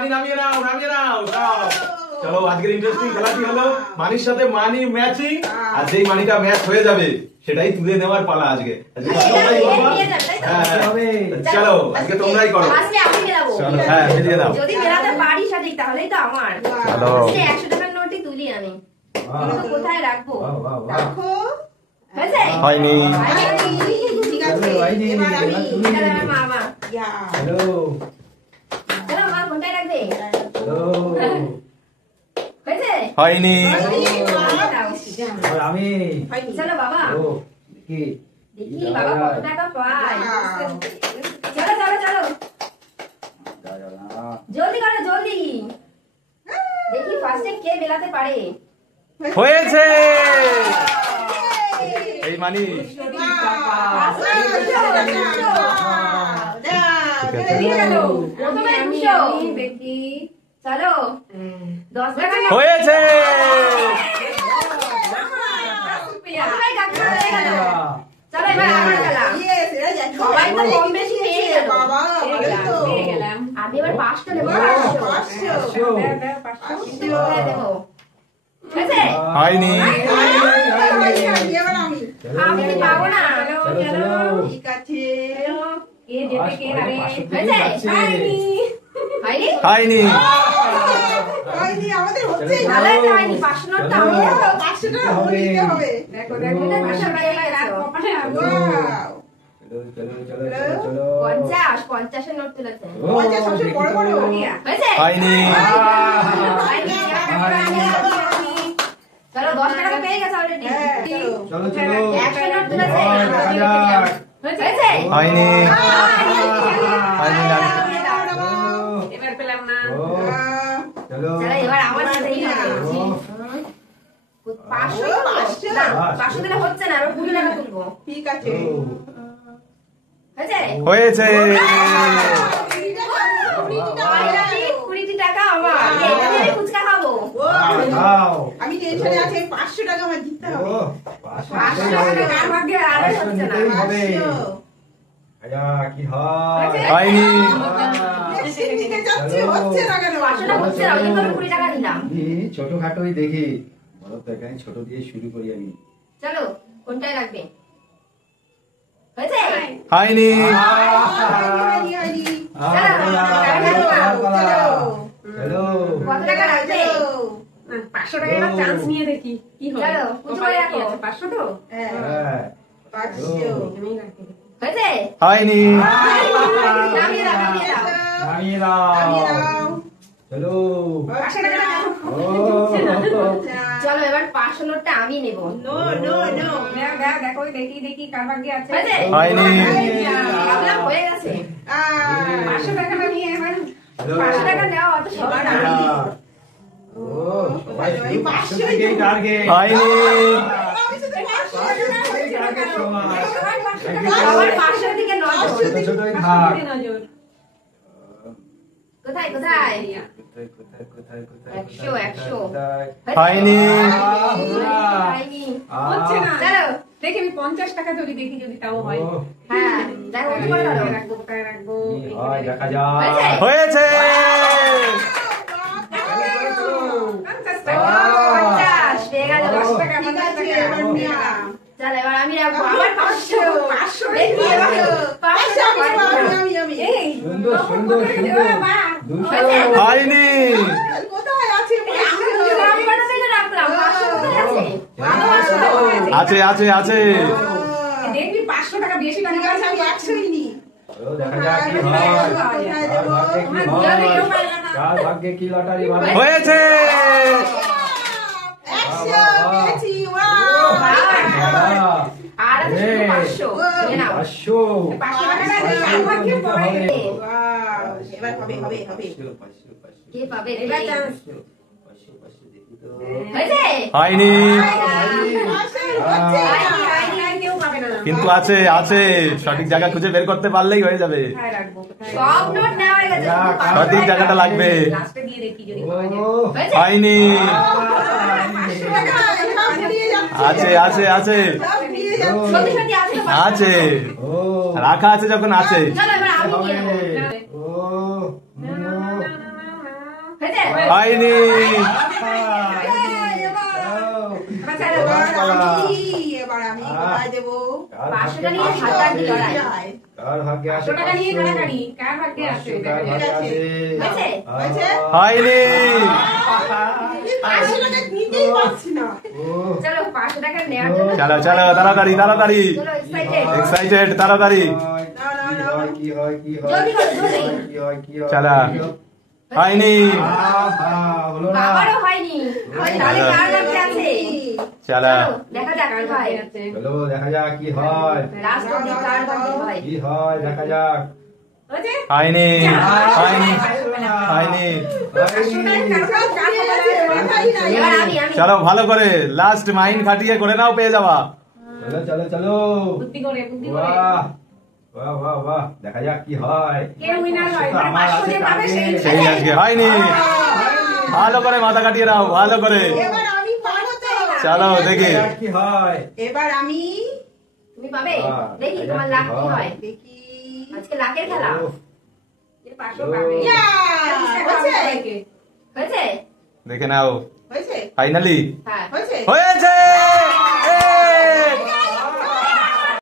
মানি নামিয়ে নাও, নামিয়ে নাও। চলো আজকের ইন্টারেস্টিং খেলাটি হলো মানির সাথে মানি ম্যাচিং, আর যেই মানিটা ম্যাচ হয়ে যাবে সেটাই তুলে নেওয়ার পালা আজকে। চলো আজকে তোমরাই করো। চলো হ্যাঁ মিলিয়ে দাও। যদি মেলাতে পারি সঠিক তাহলেই তো আমার। চলো 100 টাকার নোটই তুলি আমি। কিন্তু কোথায় রাখবো? রাখো। হয়েছে? হয়নি। ঠিক আছে। এবার আমি মামা। হ্যালো চলো মা কোনটায় রাখবে? হ্যালো হয়েছে? হয়নি। আমি চলো বাবা কি দেখি বাবা কত টাকা পায়। চলো চলো চলো জলদি করো জলদি, দেখি ফার্স্টে কে মেলাতে পারে। হয়েছে এই মানি। প্রথমে 200 দেখি। চলো 10 টাকা হয়েছে। চলো এবার আমার খেলা। সবাই তো কম বেশি পেয়ে গেল। আমি এবার 500 নেব। 500 দেবো। হয়েছে? হয়নি। আমি পাবো না। ঠিক আছে কে দেবে কে হারে? হয়েছে? হয়নি? হয়নি। আমাদের হচ্ছে ভালো হয়েছে হয়নি। 500 নোটটা আমি নেবো। 500 টাকা দিতে হবে। দেখো দেখো 500 টাকা রাখো। চলো চলো চলো চলো 50 এর নোট তুলেছে। 50 সবচেয়ে বড় বড় হয়েছে? হয়নি। চলো 10 টাকা তো পেয়ে গেছে অলরেডি। চলো চলো 100 নোট তুলেছে। হয়েছে? হয়নি। হয়নি না। এবার পেলাম না। চলো চলো এবার আমার সাথেই হবে। 500 না 500 দিলে হচ্ছে না, এবার 20 টাকা তুলবো। ঠিক আছে হয়েছে? হয়েছে। 20 টাকা আমার। এটা দিয়ে আমি ফুচকা খাবো। আমি টেনশনে আছি 500 টাকা আমার দিতে হবে। 500 টাকা কার ভাগ্যে আর হচ্ছে না। কি হয় হয়নি। নিতে যাচ্ছি হচ্ছে না কেন? 500 টাকা হচ্ছে না, ওই জন্য আমি 20 টাকা দিলাম। ছোটখাটোই দেখি বড় তো এখানে ছোট দিয়ে শুরু করি আমি। চলো কোনটায় রাখবে? হয়েছে? হয়নি। চলো কত টাকা রাখবে? 500 টাকা একটা চান্স নিয়ে দেখি কি হয়। চলো কুচুরে রাখো। 500 তো হ্যাঁ আমি রাখি। হয়েছে? হয়নি। নামিয়ে দাও নামিয়ে দাও। নামিয়ে দাও চলো 500 টাকা রাখো। চলো এবার 500 নোটটা আমি নেব। নো নো নো দেখো দেখি দেখি কার ভাগ্যে আছে। হয়েছে? হয়নি। ভাবলাম হয়ে গেছে। 500 টাকা নিয়ে এবার 500 টাকা নেওয়া অত সহজ না। ও সবাই 500 টাকাই টার্গেট। হয়নি। আমার 500 দিকে নজর। ছোট ছোটই থাক। নজর কোথায় কোথায়? কোথায় 100 হয়নি। হয়নি। হচ্ছে না। চলো দেখি আমি 50 টাকা ধরি দেখি যদি তাও হয়। হ্যাঁ দেখো কি করে ধরো। রাখবো কোথায় রাখবো। হয় দেখা যাক। হয়েছে? হয়েছে। 50 টাকা। 50 পেয়ে গেল। 10 টাকা ঠিক 50 আছে টাকা। এবার নিয়া চল এবার আমি রাখবো আবার 500। 500 দেখি এবার 500 আমি এই সুন্দর সুন্দর সুন্দর 200 হয়নি। কোথায় আছে? নাম্বারটা দেখে রাখলাম। 500 কোথায় আছে? আছে আছে আছে। দেখবি 500 টাকা বেশি টাকা ঠিক আছে আমি 100ই নি। দেখা যাক কি হয়। কোথায় দেব? কার ভাগ্যে কি লটারি ভালো। হয়েছে। 100 পেয়েছি। ওয়াও আর আছে শুধু 500 নিয়ে নাও। 500 500 টাকা কার ভাগ্যে পড়ে। ওয়াও এবার হবে হবে হবে। কে পাবে? এবার চান্স। হয়েছে? হয়নি। কেউ পাবে না। কিন্তু আছে আছে, সঠিক জায়গা খুঁজে বের করতে পারলেই হয়ে যাবে। কোথায় রাখবো কোথায় সব নোট নেওয়া হয়ে গেছে। শুধু 500 সঠিক জায়গাটা লাগবে। লাস্টে দিয়ে দেখি যদি পাওয়া যায়। হয়েছে? হয়নি। 500 টাকা সব নিয়ে যাচ্ছে। আছে আছে আছে সব নিয়ে যাচ্ছে। সত্যি সত্যি আছে তো 500 আছে। ও রাখা আছে যখন আছে। চলো এবার আমি নিয়ে নেবো। ও হয়নি। এবার আমি কোথায় দেবো? কার 500 ভাগ্যে নিয়ে পাঁচশো হাজার আছে? লড়াই। কার ভাগ্যে আছে 500 টাকা নিয়ে 500? কাড়াকাড়ি, কার ভাগ্যে আছে 500 কার দেখা যাক। ভাগ্যে আছে? হয়েছে? হয়নি। আমি 500 টাকা নিতেই পারছি না। ও, চলো 500 টাকা নেওয়ার জন্য চলো চলো তাড়াতাড়ি তাড়াতাড়ি, চলো এক্সাইটেড। এক্সাইটেড তাড়াতাড়ি। কি হয় কি হয় জলদি করো, জলদি। কি হয় কি হয় চলো। হয়নি। হলো না। বাবারও হয়নি। তাহলে কার ভাগ্যে আছে? চলো চলো দেখা যাক কার কি হয়। ভাগ্যে আছে। চলো দেখা যাক কি হয় লাস্ট অবধি কার ভাগ্যে হয়। কি হয় দেখা যাক। হয়েছে? হয়নি হয়নি হয়নি। এবার আমি চলো ভালো করে লাস্ট মাইন্ড খাটিয়ে করে নাও, পেয়ে যাবা। চলো চলো চলো। বুদ্ধি করে, বুদ্ধি করে। বাহ বাহ বাহ বাহ দেখা যাক কি হয়। কে উইনার হয়? মানে আমার 500 আছে যে পাবে সেই সেই আজকে হয়নি। ভালো করে মাথা কাটিয়ে নাও, ভালো করে। এবার আমি পাবো তো। চলো দেখি। দেখা যাক কি হয়। এবার আমি তুমি পাবে। হ্যাঁ, দেখি দেখা তোমার যাক লাখ কি কি হয়। হয়। দেখি আজকে লাখের খেলা। উফ, যে 500 পাবে। ইয়া! 30 টাকা হয়েছে? সবাইকে। হয়েছে? দেখে নাও হয়েছে? ফাইনালি হ্যাঁ হয়েছে। হয়েছে।